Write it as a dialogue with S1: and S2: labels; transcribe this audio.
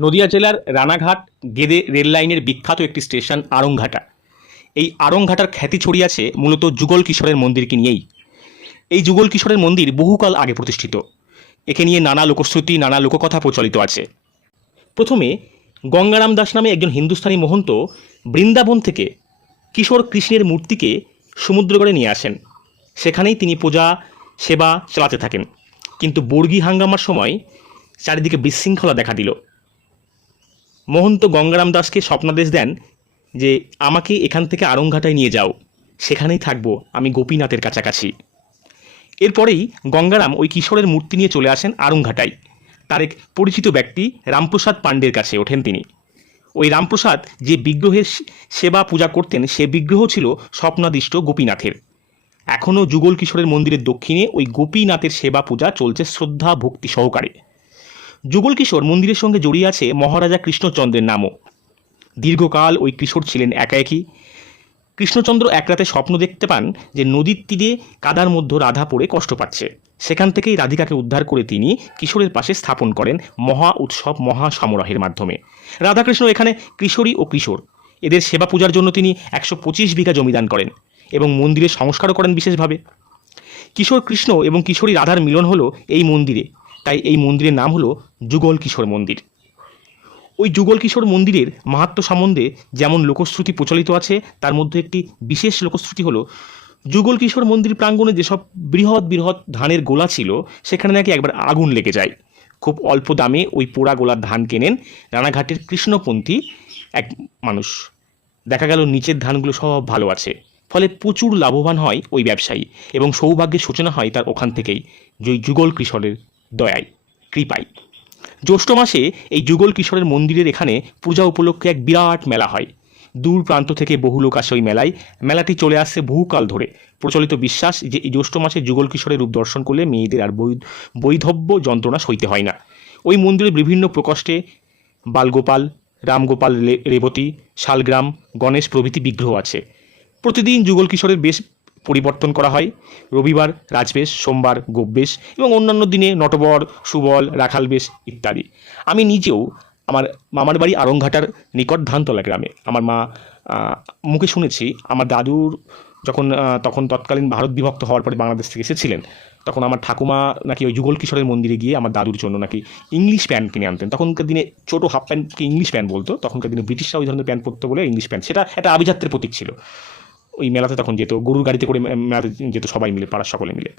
S1: নদিয়া জেলার রানাঘাট গেদে রেললাইনের বিখ্যাত একটি স্টেশন আড়ংঘাটা। এই আড়ংঘাটার খ্যাতি ছড়িয়েছে মূলত যুগল কিশোরের মন্দিরকে নিয়েই। এই যুগল কিশোরের মন্দির বহুকাল আগে প্রতিষ্ঠিত। একে নিয়ে নানা লোকশ্রুতি, নানা লোককথা প্রচলিত আছে। প্রথমে গঙ্গারাম দাস নামে একজন হিন্দুস্তানি মহন্ত বৃন্দাবন থেকে কিশোর কৃষ্ণের মূর্তিকে সমুদ্রগড়ে নিয়ে আসেন। সেখানেই তিনি পূজা, সেবা চালাতে থাকেন। কিন্তু বর্গি হাঙ্গামার সময় চারিদিকে বিশৃঙ্খলা দেখা দিল। মহন্ত গঙ্গারাম দাসকে স্বপ্নাদেশ দেন যে, আমাকে এখান থেকে আরংঘাটায় নিয়ে যাও। সেখানেই থাকব আমি গোপীনাথের কাছাকাছি। এরপরেই গঙ্গারাম ওই কিশোরের মূর্তি নিয়ে চলে আসেন আরংঘাটায় তার এক পরিচিত ব্যক্তি রামপ্রসাদ পাণ্ডের কাছে ওঠেন তিনি। ওই রামপ্রসাদ যে বিগ্রহের সেবা পূজা করতেন, সে বিগ্রহ ছিল স্বপ্নাদিষ্ট গোপীনাথের। এখনও যুগল কিশোরের মন্দিরের দক্ষিণে ওই গোপীনাথের সেবা পূজা চলছে শ্রদ্ধা ভক্তি সহকারে। যুগল কিশোর মন্দিরের সঙ্গে জড়িয়ে আছে মহারাজা কৃষ্ণচন্দ্রের নামও। দীর্ঘকাল ওই কিশোর ছিলেন একা একই কৃষ্ণচন্দ্র এক রাতে স্বপ্ন দেখতে পান যে নদীর তীরে কাদার মধ্যে রাধা পড়ে কষ্ট পাচ্ছে। সেখান থেকেই রাধিকাকে উদ্ধার করে তিনি কিশোরের পাশে স্থাপন করেন মহা উৎসব মহা সমারোহের মাধ্যমে। রাধাকৃষ্ণ এখানে কিশোরী ও কিশোর। এদের সেবা পূজার জন্য তিনি একশো পঁচিশ বিঘা জমিদান করেন এবং মন্দিরের সংস্কারও করেন বিশেষভাবে। কিশোর কৃষ্ণ এবং কিশোরী রাধার মিলন হলো এই মন্দিরে। তাই এই মন্দিরের নাম হলো যুগল কিশোর মন্দির। ওই যুগল কিশোর মন্দিরের মাহাত্ম সম্বন্ধে যেমন লোকশ্রুতি প্রচলিত আছে, তার মধ্যে একটি বিশেষ লোকশ্রুতি হলো যুগল কিশোর মন্দির প্রাঙ্গণে যেসব বৃহৎ বৃহৎ ধানের গোলা ছিল, সেখানে নাকি একবার আগুন লেগে যায়। খুব অল্প দামে ওই পোড়া গোলার ধান কেনেন রানাঘাটের কৃষ্ণপন্থী এক মানুষ। দেখা গেল নিচের ধানগুলো সব ভালো আছে, ফলে প্রচুর লাভবান হয় ওই ব্যবসায়ী এবং সৌভাগ্যের সূচনা হয় তার ওখান থেকেই, যে যুগল কিশোরের দয়ায় কৃপায় জ্যৈষ্ঠ মাসে এই যুগল কিশোরের মন্দিরের এখানে পূজা উপলক্ষে এক বিরাট মেলা হয়। দূর প্রান্ত থেকে বহু লোক আসে ওই মেলায়। মেলাটি চলে আসছে বহুকাল ধরে। প্রচলিত বিশ্বাস যে এই জ্যৈষ্ঠ মাসে যুগল কিশোরের রূপ দর্শন করলে মেয়েদের আর বৈ বৈধব্য যন্ত্রণা সইতে হয় না। ওই মন্দিরের বিভিন্ন প্রকোষ্ঠে বালগোপাল, রামগোপাল রেবতী, শালগ্রাম, গণেশ প্রভৃতি বিগ্রহ আছে। প্রতিদিন যুগল কিশোরের বেশ পরিবর্তন করা হয়। রবিবার রাজবেশ, সোমবার গোপবেশ এবং অন্যান্য দিনে নটবর, সুবল রাখালবেশ ইত্যাদি। আমি নিজেও আমার মামার বাড়ি আরংঘাটার নিকট ধানতলা গ্রামে। আমার মা মুখে শুনেছি, আমার দাদুর যখন তখন তৎকালীন ভারত বিভক্ত হওয়ার পরে বাংলাদেশ থেকে এসেছিলেন, তখন আমার ঠাকুমা নাকি ওই যুগল কিশোরের মন্দিরে গিয়ে আমার দাদুর জন্য নাকি ইংলিশ প্যান্ট কিনে আনতেন। তখনকার দিনে ছোটো হাফ প্যান্টকে ইংলিশ প্যান্ট বলতো? তখনকার দিনে ব্রিটিশরা ওই ধরনের প্যান্ট পরতো বলে ইংলিশ প্যান্ট। সেটা একটা আভিজাত্যের প্রতীক ছিল। ওই মেলাতে তখন যেত গরুর গাড়িতে করে মেলাতে যেত সবাই মিলে পাড়ার সকলে মিলে।